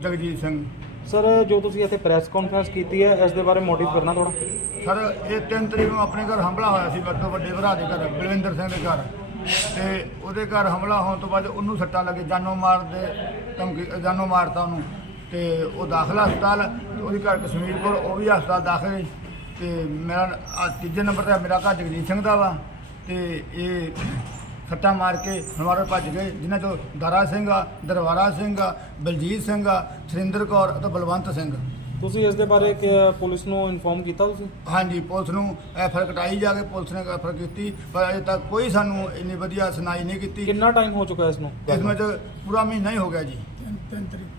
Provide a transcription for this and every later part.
Jagjit Singh. Sir ਜੋ ਤੁਸੀਂ ਇੱਥੇ ਪ੍ਰੈਸ ਕਾਨਫਰੰਸ ਕੀਤੀ ਹੈ ਇਸ ਦੇ ਬਾਰੇ ਮੋਟਿਵ ਕਰਨਾ ਥੋੜਾ ਸਰ ਇਹ 3 ਤਰੀਕ ਨੂੰ ਆਪਣੇ ਘਰ ਹਮਲਾ ਹੋਇਆ ਸੀ ਤੋਂ ਵੱਡੇ ਭਰਾ ਦੇ ਘਰ ਬਲਵਿੰਦਰ ਸਿੰਘ ਦੇ ਘਰ। ਤੇ ਉਹਦੇ ਘਰ ਹਮਲਾ ਹੋਣ ਤੋਂ ਬਾਅਦ ਉਹਨੂੰ ਸੱਟਾਂ ਲੱਗੇ ਜਾਨੋਂ ਮਾਰ ਦੇ ਧਮਕੀ ਜਾਨੋਂ ਮਾਰਤਾ ਉਹਨੂੰ। ਤੇ ਉਹ ਦਾਖਲਾ ਹਸਪਤਾਲ ਉਹਦੀ ਘਰ ਕਸ਼ਮੀਰ ਕੋਲ ਉਹ ਵੀ ਹਸਪਤਾਲ ਦਾਖਲ ਹੈ। ਤੇ ਮੇਰਾ ਆਹ ਤੀਜੇ ਨੰਬਰ ਤੇ ਮੇਰਾ ਘਰ ਜਗਜੀਤ ਸਿੰਘ ਦਾ ਵਾ। ਤੇ ਇਹ ਸੱਟਾਂ ਮਾਰ ਕੇ ਹਮਾਰੇ ਭੱਜ ਗਏ ਜਿਨ੍ਹਾਂ ਚੋਂ ਦਾਰਾ ਸਿੰਘ ਆ ਦਰਬਾਰਾ ਸਿੰਘ ਆ ਬਲਜੀਤ ਸਿੰਘ ਆ ਸੁਰਿੰਦਰ ਕੌਰ ਅਤੇ ਬਲਵੰਤ ਸਿੰਘ। ਤੁਸੀਂ ਇਸ ਦੇ ਬਾਰੇ ਕਿ- ਪੁਲਿਸ ਨੂੰ ਇਨਫੋਰਮ ਕੀਤਾ ਤੁਸੀਂ? ਹਾਂਜੀ ਪੁਲਿਸ ਨੂੰ ਐਫਰ ਕਟਾਈ ਜਾ ਕੇ ਪੁਲਿਸ ਨੇ ਐਫਰ ਕੀਤੀ ਪਰ ਅਜੇ ਤੱਕ ਕੋਈ ਸਾਨੂੰ ਇੰਨੀ ਵਧੀਆ ਸੁਣਾਈ ਨਹੀਂ ਕੀਤੀ। ਕਿੰਨਾ ਟਾਈਮ ਹੋ ਚੁੱਕਾ ਇਸ ਨੂੰ? ਇਸ ਵਿੱਚ ਪੂਰਾ ਮਹੀਨਾ ਹੀ ਹੋ ਗਿਆ ਜੀ।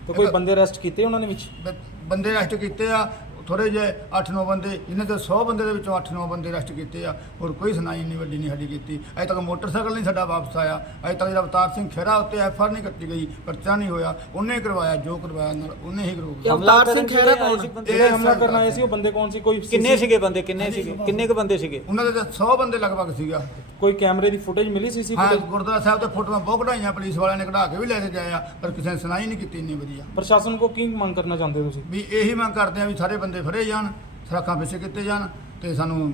ਤੇ ਕੋਈ ਬੰਦੇ ਅਰੈਸਟ ਕੀਤੇ ਉਹਨਾਂ ਨੇ ਵਿੱਚ? ਬ- ਬੰਦੇ ਅਰੈਸਟ ਕੀਤੇ ਆ ਥੋੜੇ ਜਿਹੇ 8-9 ਬੰਦੇ ਇਹਨਾਂ ਚੋਂ 100 ਬੰਦੇ ਦੇ ਵਿੱਚੋਂ 8-9 ਬੰਦੇ ਅਰੈਸਟ ਕੀਤੇ ਆ ਹੋਰ ਕੋਈ ਸੁਣਾਈ ਇੰਨੀ ਵੱਡੀ ਨਹੀਂ ਸਾਡੀ ਕੀਤੀ। ਅਜੇ ਤੱਕ ਮੋਟਰਸਾਈਕਲ ਨਹੀਂ ਸਾਡਾ ਵਾਪਸ ਆਇਆ। ਅਜੇ ਤੱਕ ਜਿਹੜਾ ਅਵਤਾਰ ਸਿੰਘ ਖੇਰਾ ਉੱਤੇ ਐਫਆਰ ਨਹੀਂ ਕੱਟੀ ਗਈ ਪਰਚਾ ਨਹੀਂ ਹੋਇਆ। ਉਹਨੇ ਹੀ ਕਰਵਾਇਆ ਜੋ ਕਰਵਾਇਆ ਨਾਲ ਉਹਨੇ ਹੀ ਕਰਵਾਇਆ। ਅਵਤਾਰ ਸਿੰਘ ਖਹਿਰਾ ਕੌਣ ਸੀ? ਜਿਹੜੇ ਹਮਲਾ ਕਰਨ ਆਏ ਸੀ ਉਹ ਬੰਦੇ ਕੌਣ ਸੀ? ਕੋਈ ਕਿੰਨੇ ਸੀਗੇ ਬੰਦੇ? ਕਿੰਨੇ ਸੀਗੇ? ਕਿੰਨੇ ਕੁ ਬੰਦੇ ਸੀਗੇ? ਉਹਨਾਂ ਦੇ ਤਾਂ 100 ਬੰਦੇ ਲਗਭਗ ਸੀਗਾ। ਕੋਈ ਕੈਮਰੇ ਦੀ ਫੁਟੇਜ ਮਿਲੀ ਸੀ ਸੀ ਹਾਂ ਗੁਰਦੁਆਰਾ ਸਾਹਿਬ ਤੇ ਫੋਟੋਆਂ ਬਹੁਤ ਕਢਾਈਆਂ ਪੁਲਿਸ ਵਾਲਿਆਂ ਨੇ ਕਢਾ ਕੇ ਵੀ ਲੈ ਕੇ ਗਏ ਆ ਪਰ ਕਿਸੇ ਨੇ ਸੁਣਾਈ ਨਹੀਂ ਕੀਤੀ ਇੰਨੀ ਵਧੀਆ। ਪ੍ਰਸ਼ਾਸਨ ਕੋ ਕੀ ਮੰਗ ਕਰਨਾ ਚਾਹੁੰਦੇ ਹੋ ਤੁਸੀਂ? ਵੀ ਇਹੀ ਮੰਗ ਕਰਦੇ ਆ ਵੀ ਸਾਰੇ ਬੰਦੇ ਫੜੇ ਜਾਣ ਸਰਾਖਾਂ ਪਿੱਛੇ ਕੀਤੇ ਜਾਣ ਤੇ ਸਾਨੂੰ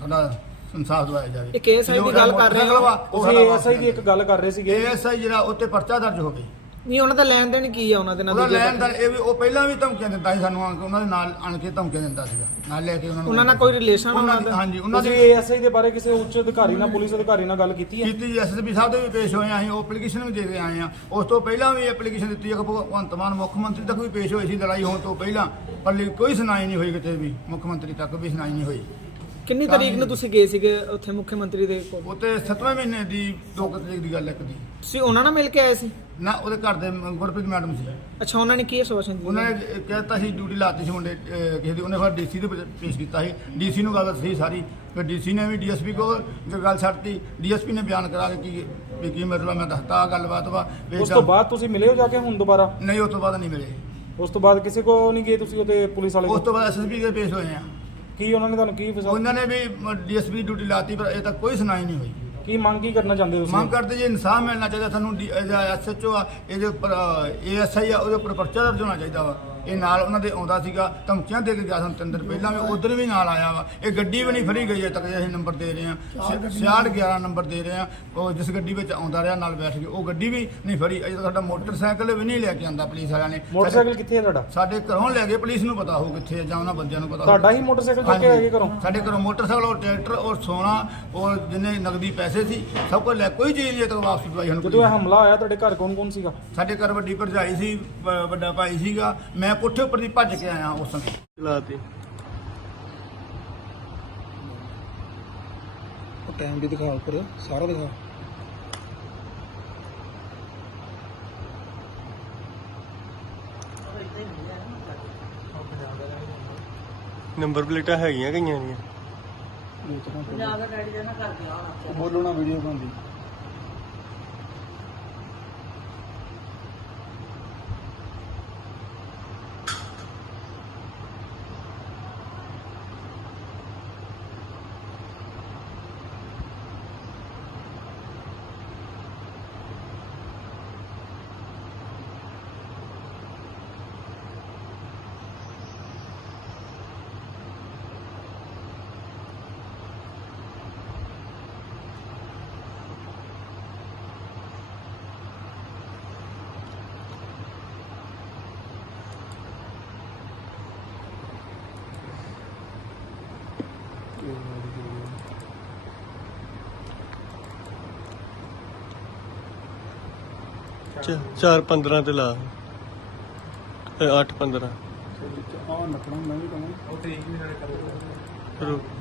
ਸਾਡਾ ਸੰਸਾਰ ਦਵਾਇਆ ਜਾਵੇ ਇਹ KSI ਦੀ ਗੱਲ ਕਰ ਰਹੇ ਹੋ? ਤੁਸੀਂ ਐਸਆਈ ਦੀ ਇੱਕ ਗੱਲ ਕਰ ਰਹੇ ਸੀਗੇ ਏਐਸਆਈ ਜਿਹੜਾ ਉੱਤੇ ਪਰਚਾ ਦਰਜ ਹੋਵੇ ਨਹੀਂ ਉਹਨਾਂ ਦਾ ਲੈਣ ਦੇਣ ਕੀ ਆ ਉਹਨਾਂ ਦੇ ਨਾਲ ਦੂਜੇ ਲੈਣ ਦਾ ਇਹ ਵੀ ਉਹ ਪਹਿਲਾਂ ਵੀ ਧਮਕੀਆਂ ਦਿੰਦਾ ਸੀ ਸਾਨੂੰ ਉਹਨਾਂ ਦੇ ਨਾਲ ਆਣ ਕੇ ਧਮਕੀਆਂ ਦਿੰਦਾ ਸੀਗਾ ਨਾਲ ਲੈ ਕੇ ਉਹਨਾਂ ਨੂੰ ਉਹਨਾਂ ਨਾਲ ਕੋਈ ਰਿਲੇਸ਼ਨ ਉਹਨਾਂ ਉਹਨਾਂ ਦੀ? ਦਾ ਹਾਂਜੀ ਉਹਨਾਂ ਤੁਸੀਂ ਦੀ ਐਸਆਈ ਦੇ ਬਾਰੇ ਕਿਸੇ ਉੱਚ ਅਧਿਕਾਰੀ ਨਾਲ ਪੁਲਿਸ ਅਧਿਕਾਰੀ ਨਾਲ ਗੱਲ ਕੀਤੀ ਹੈ? ਕੀਤੀ ਐਸਐਸਪੀ ਸਾਹਿਬ ਦੇ ਵੀ ਪੇਸ਼ ਹੋਏ ਆ ਅਸੀਂ ਉਹ ਐਪਲੀਕੇਸ਼ਨ ਵੀ ਦੇ ਕੇ ਆਏ ਆ। ਉਸ ਤੋਂ ਪਹਿਲਾਂ ਵੀ ਐਪਲੀਕੇਸ਼ਨ ਦਿੱਤੀ ਹੈ ਕਿ ਭਗਵੰਤ ਮਾਨ ਮੁੱਖ ਮੰਤਰੀ ਤੱਕ ਵੀ ਪੇਸ਼ ਹੋਈ ਸੀ ਲੜਾਈ ਹੋਣ ਤੋਂ ਪਹਿਲਾਂ ਪਰ ਕੋਈ ਸੁਣਾਈ ਨਹੀਂ ਹੋਈ ਕਿਤੇ ਵੀ ਮੁੱਖ ਮੰਤਰੀ ਤੱਕ ਵੀ ਸੁਣਾਈ ਨਹੀਂ ਹੋਈ। ਕਿੰਨੀ ਤਰੀਕ ਨੂੰ ਤੁਸੀਂ ਗਏ ਸੀਗੇ ਉੱਥੇ ਮੁੱਖ ਮੰਤਰੀ ਦੇ ਕੋਲ? ਉਹ ਤੇ 7ਵੇਂ ਮਹੀਨੇ ਦੀ 2 ਤਰੀਕ ਦੀ ਗੱਲ ਹੈ ਇੱਕ ਦੀ। ਤੁਸੀਂ ਉਹਨਾਂ ਨਾਲ ਮਿਲ ਕੇ ਆਏ ਸੀ? ਨਾ ਉਹਦੇ ਘਰ ਦੇ ਗੁਰਪ੍ਰੀਤ ਮੈਡਮ ਸੀ। ਅੱਛਾ ਉਹਨਾਂ ਨੇ ਕੀ ਆਸ਼ਵਾਸਨ ਦਿੱਤਾ ਉਹਨਾਂ ਨੇ ਕਹਿਤਾ ਸੀ ਡਿਊਟੀ ਲਾਤੀ ਸੀ ਮੁੰਡੇ ਅਹ, ਕਿਸੇ ਦੀ। ਉਹਨੇ ਫਿਰ ਡੀਸੀ ਦੇ ਵਿੱਚ ਪੇਸ਼ ਕੀਤਾ ਸੀ। ਡੀਸੀ ਨੂੰ ਗੱਲ ਦੱਸੀ ਸਾਰੀ। ਫਿਰ ਡੀਸੀ ਨੇ ਵੀ ਡੀਐਸਪੀ ਕੋਲ ਜੋ ਗੱਲ ਛੱਡਤੀ। ਡੀਐਸਪੀ ਨੇ ਬਿਆਨ ਕਰਾ ਕੇ ਕੀ ਵੀ ਕੀ ਮਤਲਬ ਮੈਂ ਦੱਸਤਾ ਆਹ ਗੱਲਬਾਤ ਵਾ। ਵੀ ਉਸ ਤੋਂ ਬਾਅਦ ਤੁਸੀਂ ਮਿਲੇ ਹੋ ਜਾ ਕੇ ਹੁਣ ਦੁਬਾਰਾ? ਨਹੀਂ ਉਸ ਤੋਂ ਬਾਅਦ ਨਹੀਂ ਮਿਲੇ। ਉਸ ਤੋਂ ਬਾਅਦ ਕਿਸੇ ਕੋ ਨਹੀਂ ਗਏ ਤੁਸੀਂ ਉਹਦੇ ਪੁਲਿਸ ਵਾਲੇ ਉਸ ਕੋਲ? ਤੋਂ ਬਾਅਦ ਐਸਐਸਪੀ ਦੇ ਪੇਸ਼ ਹੋਏ ਆ। ਕੀ ਉਹਨਾਂ ਨੇ ਤੁਹਾਨੂੰ ਕੀ ਫਸਾ ਉਹਨਾਂ ਨੇ ਵੀ ਡੀਐਸਪੀ ਡਿਊਟੀ ਲਾਤੀ ਪਰ ਇਹ ਤੱਕ ਕੋਈ ਸੁਣਾਈ ਨਹੀਂ ਹੋਈ। ਕੀ ਮੰਗ ਕੀ ਕਰਨਾ ਚਾਹੁੰਦੇ ਹੋ ਤੁਸੀਂ? ਮੰਗ ਕਰਦੇ ਜੀ ਇਨਸਾਫ ਮਿਲਣਾ ਚਾਹੀਦਾ ਸਾਨੂੰ ਐਸਐਚਓ ਆ ਇਹਦੇ ਉੱਪਰ ਏਐਸਆਈ ਆ ਉਹਦੇ ਉੱਪਰ ਪਰਚਾ ਦਰਜ ਹੋਣਾ ਚਾਹੀਦਾ ਵਾ। ਇਹ ਨਾਲ ਉਹਨਾਂ ਦੇ ਆਉਂਦਾ ਸੀਗਾ ਧਮਕੀਆਂ ਦੇ ਕੇ ਗਿਆ ਸਾਨੂੰ ਤਿੰਨ ਦਿਨ ਪਹਿਲਾਂ ਵੀ ਉਧਰ ਵੀ ਨਾਲ ਆਇਆ ਵਾ। ਇਹ ਗੱਡੀ ਵੀ ਨਹੀਂ ਫੜੀ ਗਈ ਅਜੇ ਤੱਕ ਅਸੀਂ ਨੰਬਰ ਦੇ ਰਹੇ ਹਾਂ 66 11 ਨੰਬਰ ਦੇ ਰਹੇ ਹਾਂ ਉਹ ਜਿਸ ਗੱਡੀ ਵਿੱਚ ਆਉਂਦਾ ਰਿਹਾ ਨਾਲ ਬੈਠ ਕੇ ਉਹ ਗੱਡੀ ਵੀ ਨਹੀਂ ਫੜੀ। ਅਜੇ ਤੱਕ ਸਾਡਾ ਮੋਟਰਸਾਈਕਲ ਵੀ ਨਹੀਂ ਲੈ ਕੇ ਆਂਦਾ ਪੁਲਿਸ ਵਾਲਿਆਂ ਨੇ। ਮੋਟਰਸਾਈਕਲ ਕਿੱਥੇ ਹੈ ਤੁਹਾਡਾ? ਸਾਡੇ ਘਰੋਂ ਲੈ ਗਏ ਪੁਲਿਸ ਨੂੰ ਪਤਾ ਹੋ ਕਿੱਥੇ ਆ ਜਾਂ ਉਹਨਾਂ ਬੰਦਿਆਂ ਨੂੰ ਪਤਾ। ਤੁਹਾਡਾ ਹੀ ਮੋਟਰਸਾਈਕਲ ਚੁੱਕ ਕੇ ਲੈ ਗਏ ਘਰੋਂ? ਸਾਡੇ ਘਰੋਂ ਮੋਟਰਸਾਈਕਲ ਔਰ ਟਰੈਕਟਰ ਔਰ ਸੋਨਾ ਔਰ ਜਿੰਨੇ ਨਗਦੀ ਪੈਸੇ ਸੀ ਸਭ ਕੁਝ ਲੈ ਕੋਈ ਚੀਜ਼ ਨਹੀਂ ਤੱਕ ਵਾਪਸ ਦਵਾਈ ਹੁਣ ਜਦੋਂ ਇਹ ਹਮਲਾ ਹੋਇਆ ਤੁਹਾਡੇ ਘਰ ਕੌਣ ਕੌਣ ਸੀਗਾ? ਸਾਡੇ ਘਰ ਵੱਡੀ ਭਰਜਾਈ ਸੀ ਵੱਡਾ ਭਾਈ ਸੀਗਾ। ਮੈਂ ਕੋਠੇ ਉੱਪਰ ਦੀ ਭੱਜ ਕੇ ਆਇਆ ਉਸ ਸਮੇਂ। ਲਾਤੀ। ਉਹ ਟਾਈਮ ਵੀ ਦਿਖਾ ਉੱਪਰ ਸਾਰਾ ਦਿਖਾ। ਨੰਬਰ ਪਲੇਟਾਂ ਹੈਗੀਆਂ ਕਈਆਂ ਦੀਆਂ। ਉਹ ਬੋਲੋ ਨਾ ਵੀਡੀਓ ਬਣਦੀ। ਚਾਰ 15 ਤੇ ਲਾ। 8 15 ਆ ਨੱਪਣਾ ਮੈਂ ਵੀ ਕਹਾਂ ਰੁਕ।